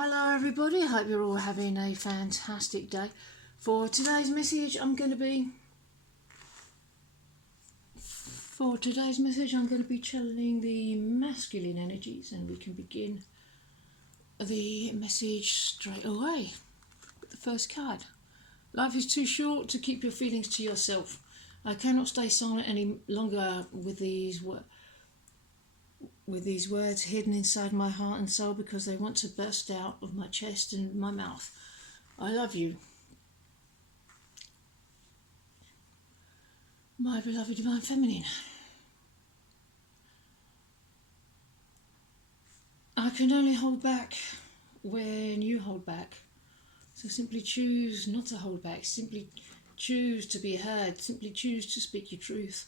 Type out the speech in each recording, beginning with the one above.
Hello everybody, I hope you're all having a fantastic day. For today's message I'm going to be channeling the masculine energies, and we can begin the message straight away. The first card. Life is too short to keep your feelings to yourself. I cannot stay silent any longer with these words hidden inside my heart and soul, because they want to burst out of my chest and my mouth. I love you, my beloved Divine Feminine. I can only hold back when you hold back. So simply choose not to hold back. Simply choose to be heard. Simply choose to speak your truth.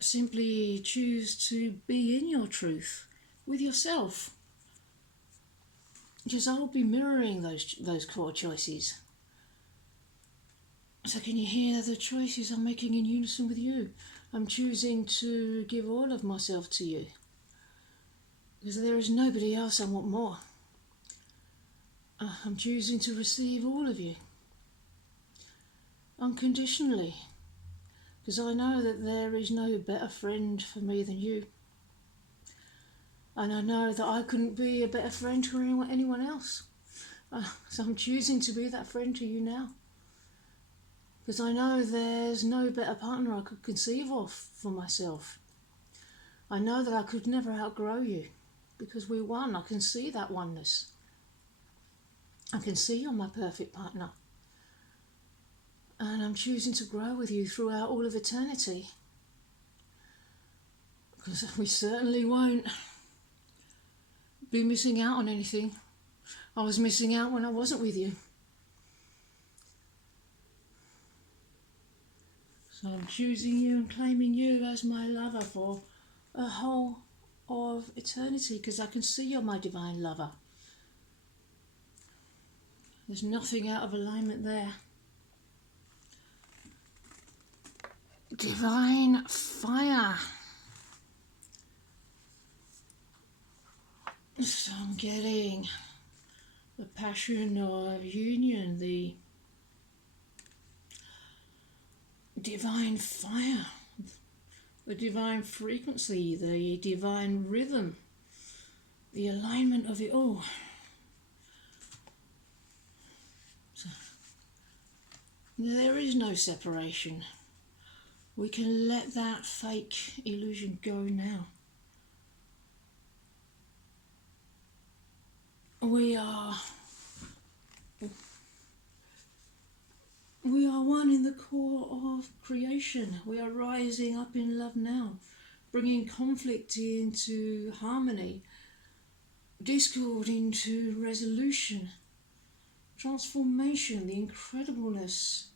Simply choose to be in your truth with yourself. Because I'll be mirroring those core choices. So can you hear the choices I'm making in unison with you? I'm choosing to give all of myself to you, because there is nobody else I want more. I'm choosing to receive all of you unconditionally, because I know that there is no better friend for me than you. And I know that I couldn't be a better friend to anyone else. So I'm choosing to be that friend to you now, because I know there's no better partner I could conceive of for myself. I know that I could never outgrow you, because we're one. I can see that oneness. I can see you're my perfect partner. And I'm choosing to grow with you throughout all of eternity, because we certainly won't be missing out on anything. I was missing out when I wasn't with you. So I'm choosing you and claiming you as my lover for a whole of eternity, because I can see you're my divine lover. There's nothing out of alignment there. Divine fire. So I'm getting the passion of union, the divine fire, the divine frequency, the divine rhythm, the alignment of it all. So there is no separation. We can let that fake illusion go now. We are one in the core of creation. We are rising up in love now, bringing conflict into harmony, discord into resolution, transformation, the incredibleness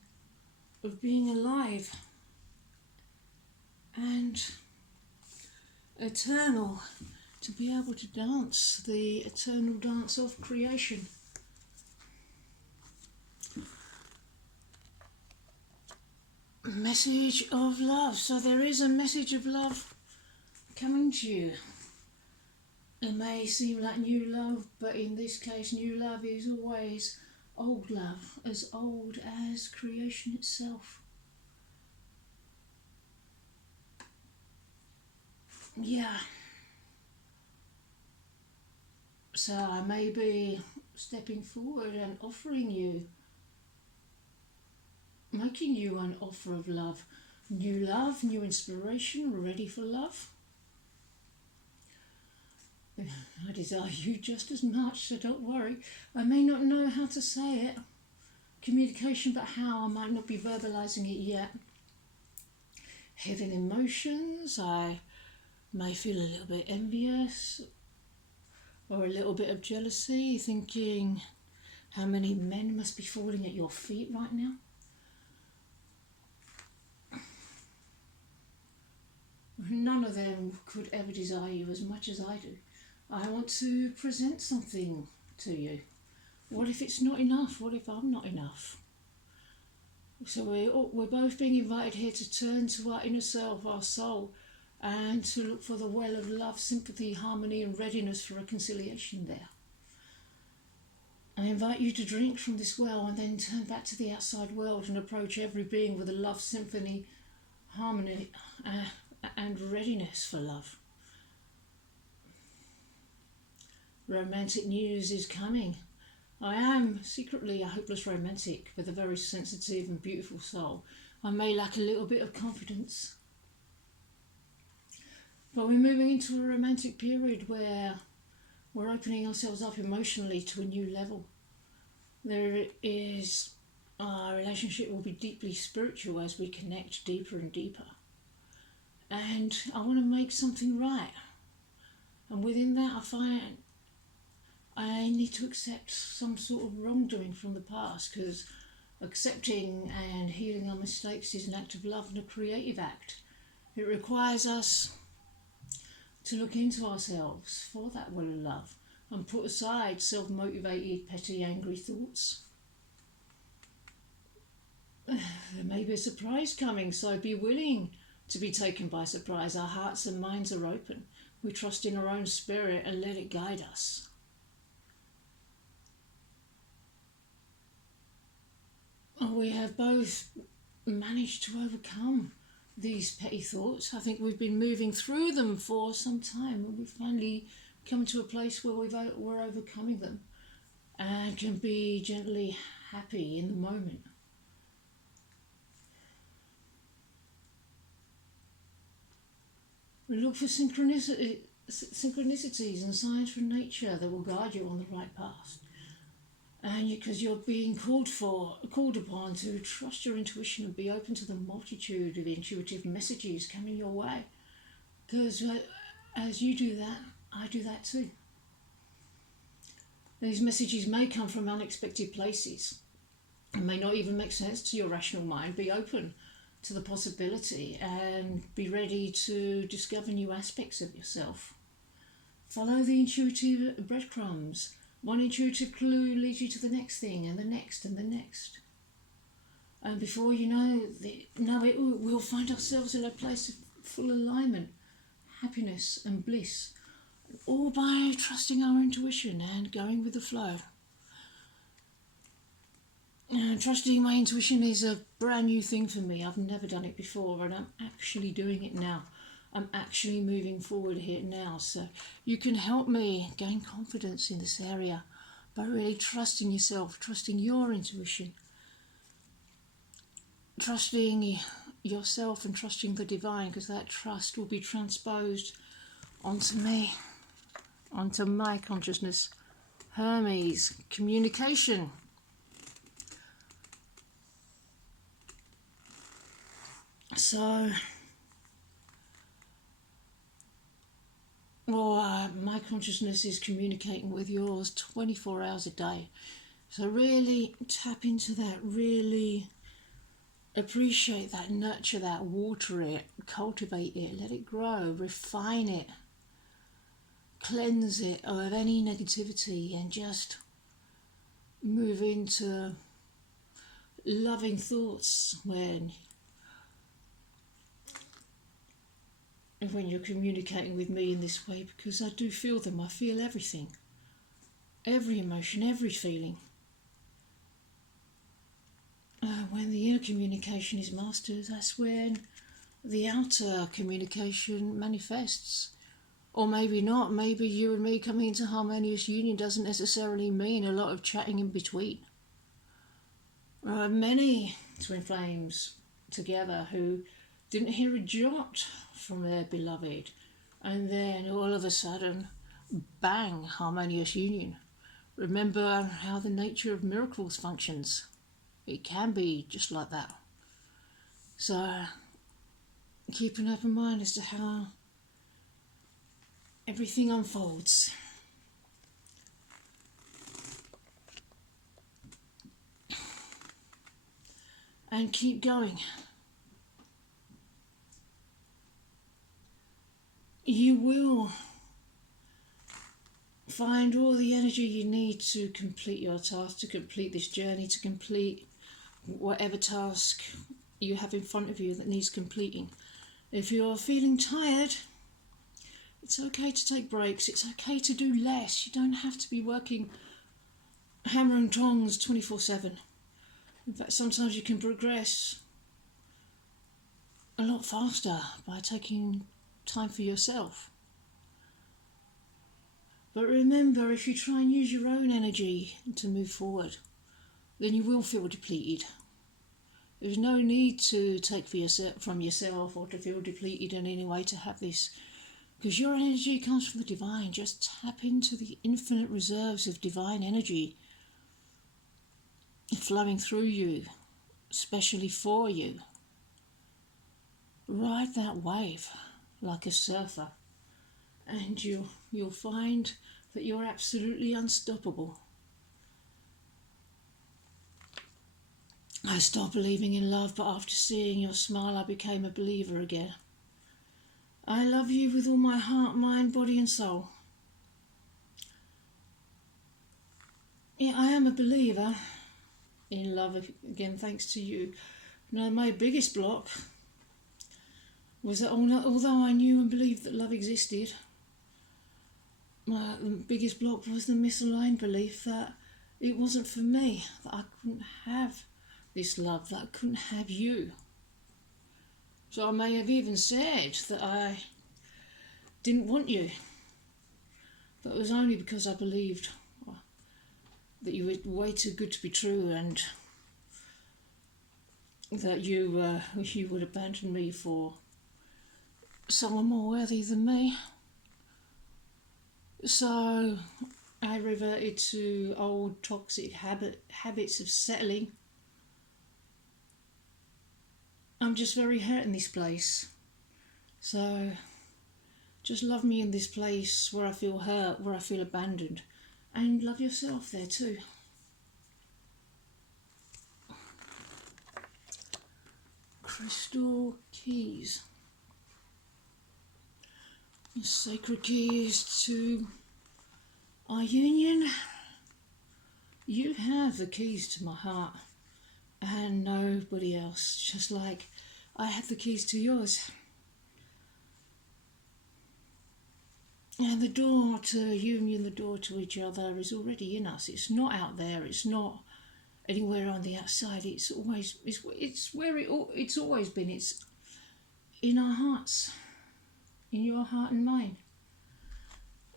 of being alive, and eternal, to be able to dance the eternal dance of creation. Message of love. So there is a message of love coming to you. It may seem like new love, but in this case new love is always old love, as old as creation itself. Yeah. So I may be stepping forward and offering you, making you an offer of love, new inspiration, ready for love. I desire you just as much, so don't worry. I may not know how to say it, communication, but how, I might not be verbalizing it yet. Heavy emotions, I may feel a little bit envious, or a little bit of jealousy, thinking how many men must be falling at your feet right now. None of them could ever desire you as much as I do. I want to present something to you. What if it's not enough? What if I'm not enough? So we're both being invited here to turn to our inner self, our soul, and to look for the well of love, sympathy, harmony, and readiness for reconciliation there. I invite you to drink from this well and then turn back to the outside world and approach every being with a love symphony, harmony, and readiness for love. Romantic news is coming. I am secretly a hopeless romantic with a very sensitive and beautiful soul. I may lack a little bit of confidence. But we're moving into a romantic period where we're opening ourselves up emotionally to a new level. Our relationship will be deeply spiritual as we connect deeper and deeper. And I want to make something right. And within that, I find I need to accept some sort of wrongdoing from the past, because accepting and healing our mistakes is an act of love and a creative act. It requires us to look into ourselves for that will of love and put aside self-motivated, petty, angry thoughts. There may be a surprise coming, so be willing to be taken by surprise. Our hearts and minds are open. We trust in our own spirit and let it guide us. We have both managed to overcome these petty thoughts. I think we've been moving through them for some time, and we've finally come to a place where we're overcoming them and can be gently happy in the moment. We look for synchronicities and signs from nature that will guide you on the right path. And because you're being called upon to trust your intuition and be open to the multitude of intuitive messages coming your way. Because as you do that, I do that too. These messages may come from unexpected places. It may not even make sense to your rational mind. Be open to the possibility and be ready to discover new aspects of yourself. Follow the intuitive breadcrumbs. One intuitive clue leads you to the next thing, and the next, and the next. And before you know it, we'll find ourselves in a place of full alignment, happiness and bliss, all by trusting our intuition and going with the flow. Trusting my intuition is a brand new thing for me. I've never done it before, and I'm actually doing it now. I'm actually moving forward here now, so you can help me gain confidence in this area by really trusting yourself, trusting your intuition, trusting yourself and trusting the divine, because that trust will be transposed onto me, onto my consciousness. Hermes, communication. So, my consciousness is communicating with yours 24 hours a day. So really tap into that, really appreciate that, nurture that, water it, cultivate it, let it grow, refine it, cleanse it of any negativity, and just move into loving thoughts when you're communicating with me in this way, because I do feel them. I feel everything, every emotion, every feeling. When the inner communication is mastered, that's when the outer communication manifests. Or maybe not. Maybe you and me coming into harmonious union doesn't necessarily mean a lot of chatting in between. Many twin flames together who didn't hear a jot from their beloved, and then all of a sudden, bang, harmonious union. Remember how the nature of miracles functions. It can be just like that. So keep an open mind as to how everything unfolds. And keep going. You will find all the energy you need to complete your task, to complete this journey, to complete whatever task you have in front of you that needs completing. If you're feeling tired, it's okay to take breaks. It's okay to do less. You don't have to be working hammer and tongs 24/7. In fact, sometimes you can progress a lot faster by taking time for yourself. But remember, if you try and use your own energy to move forward, then you will feel depleted. There's no need to take from yourself or to feel depleted in any way to have this, because your energy comes from the divine. Just tap into the infinite reserves of divine energy flowing through you, especially for you. Ride that wave like a surfer, and you'll find that you're absolutely unstoppable. I stopped believing in love, but after seeing your smile, I became a believer again. I love you with all my heart, mind, body and soul. Yeah, I am a believer in love again, thanks to you. Now, my biggest block was that although I knew and believed that love existed, my biggest block was the misaligned belief that it wasn't for me, that I couldn't have this love, that I couldn't have you. So I may have even said that I didn't want you, but it was only because I believed that you were way too good to be true, and that you would abandon me for someone more worthy than me. So I reverted to old toxic habits of settling. I'm just very hurt in this place. So just love me in this place where I feel hurt, where I feel abandoned. And love yourself there too. Crystal keys. Sacred keys to our union. You have the keys to my heart and nobody else, just like I have the keys to yours. And the door to union, the door to each other is already in us. It's not out there, it's not anywhere on the outside. It's where it's always been. It's in our hearts, in your heart and mine.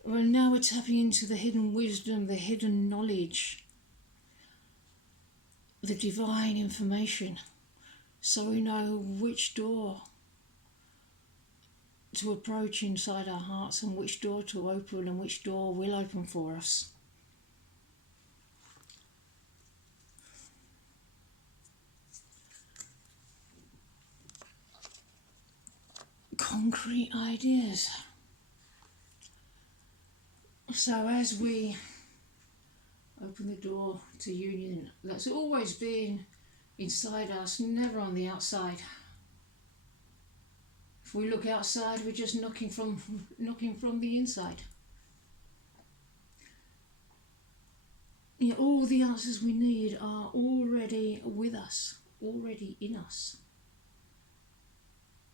Well, now we're tapping into the hidden wisdom, the hidden knowledge, the divine information, so we know which door to approach inside our hearts and which door to open and which door will open for us. Concrete ideas. So as we open the door to union, that's always been inside us, never on the outside. If we look outside, we're just knocking from the inside. Yeah, all the answers we need are already with us, already in us.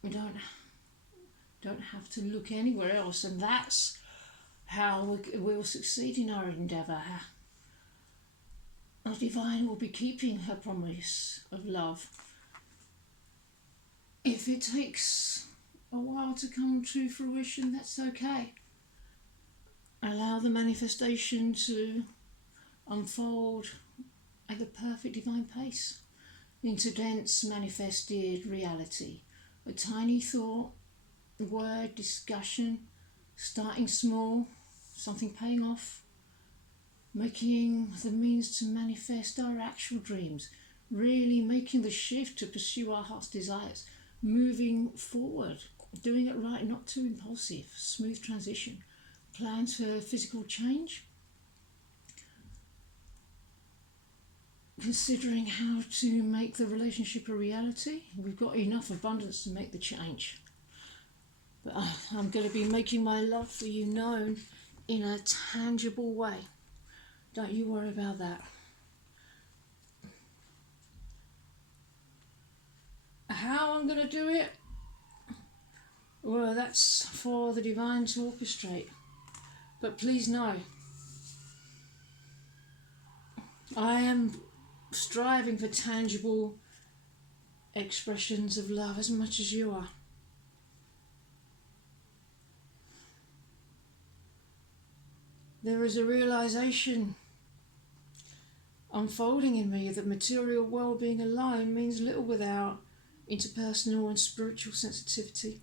We don't have to look anywhere else, and that's how we'll succeed in our endeavour. Our divine will be keeping her promise of love. If it takes a while to come to fruition, that's okay. Allow the manifestation to unfold at the perfect divine pace into dense manifested reality. A tiny thought, word, discussion, starting small, something paying off, making the means to manifest our actual dreams, really making the shift to pursue our heart's desires, moving forward, doing it right, not too impulsive, smooth transition, plans for physical change, considering how to make the relationship a reality. We've got enough abundance to make the change. But I'm going to be making my love for you known in a tangible way. Don't you worry about that. How I'm going to do it? Well, that's for the divine to orchestrate. But please know, I am striving for tangible expressions of love as much as you are. There is a realization unfolding in me that material well-being alone means little without interpersonal and spiritual sensitivity.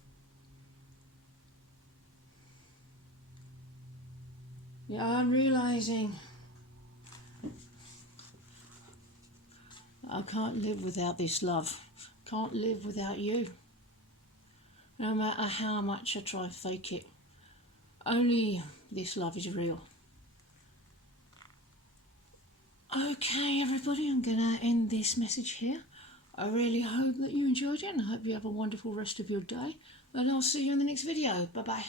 Yeah, I'm realizing I can't live without this love. Can't live without you. No matter how much I try to fake it. Only this love is real. Okay, everybody, I'm going to end this message here. I really hope that you enjoyed it, and I hope you have a wonderful rest of your day. And I'll see you in the next video. Bye-bye.